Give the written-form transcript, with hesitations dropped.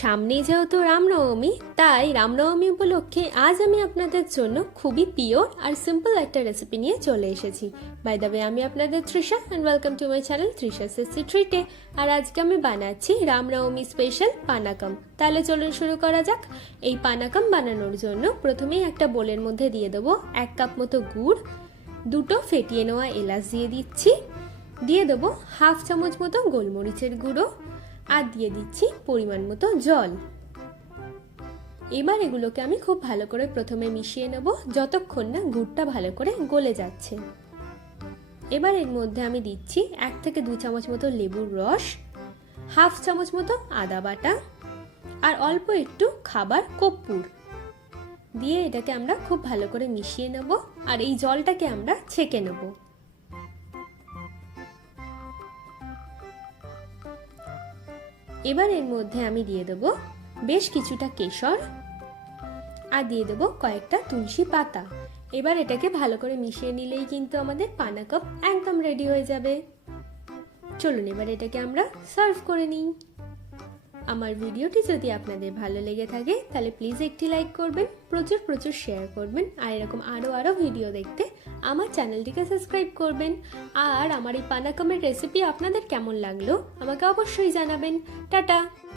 সামনেই যেহেতু রামনবমী, তাই রামনবমী উপলক্ষে আজ আমি আপনাদের জন্য খুবই পিওর আর সিম্পল একটা রেসিপি নিয়ে চলে এসেছি। বাই দ্য ওয়ে, আমি আপনাদের Trisha and welcome to my channel Trisha tasty ট্রিটে। আর আজকে আমি বানাচ্ছি রামনবমী স্পেশাল পানাকাম। তাহলে চলুন শুরু করা যাক। এই পানাকাম বানানোর জন্য প্রথমেই একটা বোলের মধ্যে দিয়ে দেবো 1 কাপ মতো গুড়, 2টো ফেটিয়ে নেওয়া এলাচ দিয়ে দিচ্ছি, দিয়ে দেবো 1/2 চামচ মতো গোলমরিচের গুঁড়ো, আর দিয়ে দিচ্ছি পরিমাণ মতো জল। এবার এগুলোকে আমি খুব ভালো করে প্রথমে মিশিয়ে নেব যতক্ষণ না গুড়টা ভালো করে গলে যাচ্ছে। এবার এর মধ্যে আমি দিচ্ছি 1 থেকে 2 চামচ মতো লেবুর রস, 1/2 চামচ মতো আদা বাটা, আর অল্প একটু খাবার কর্পূর দিয়ে এটাকে আমরা খুব ভালো করে মিশিয়ে নেব। আর এই জলটাকে আমরা ছেঁকে নেব। এবার এর মধ্যে আমি দিয়ে দেব বেশ কিছুটা কেশর, আর দিয়ে দেব কয়েকটা তুলসী পাতা। এবার এটাকে ভালো করে মিশিয়ে নিলেই কিন্তু আমাদের পানাকাম একদম রেডি হয়ে যাবে। চলুন এবার এটাকে আমরা সার্ভ করে নিই। আমার ভিডিওটি যদি আপনাদের ভালো লেগে থাকে তাহলে প্লিজ একটি লাইক করবেন, প্রচুর প্রচুর শেয়ার করবেন, আর এরকম আরও ভিডিও দেখতে আমার চ্যানেলটিকে সাবস্ক্রাইব করবেন। আর আমার এই পানাকামের রেসিপি আপনাদের কেমন লাগলো আমাকে অবশ্যই জানাবেন। টাটা।